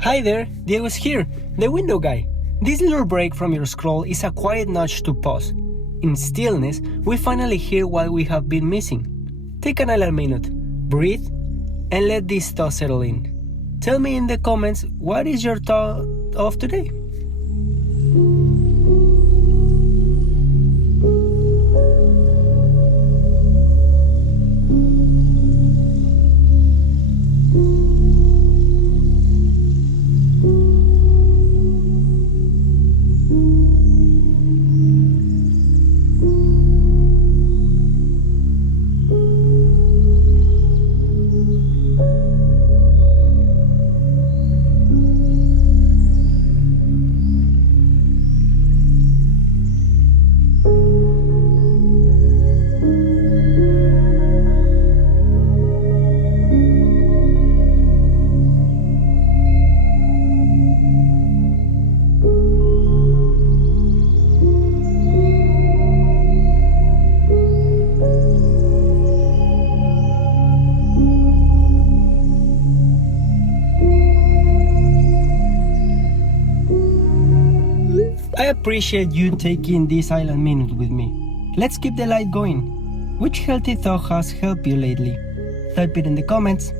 Hi there, Diego's here, the window guy. This little break from your scroll is a quiet nudge to pause. In stillness, we finally hear what we have been missing. Take another minute, breathe, and let this thought settle in. Tell me in the comments, what is your thought of today? I appreciate you taking this silent minute with me. Let's keep the light going. Which healthy thought has helped you lately? Type it in the comments.